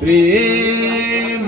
प्रेम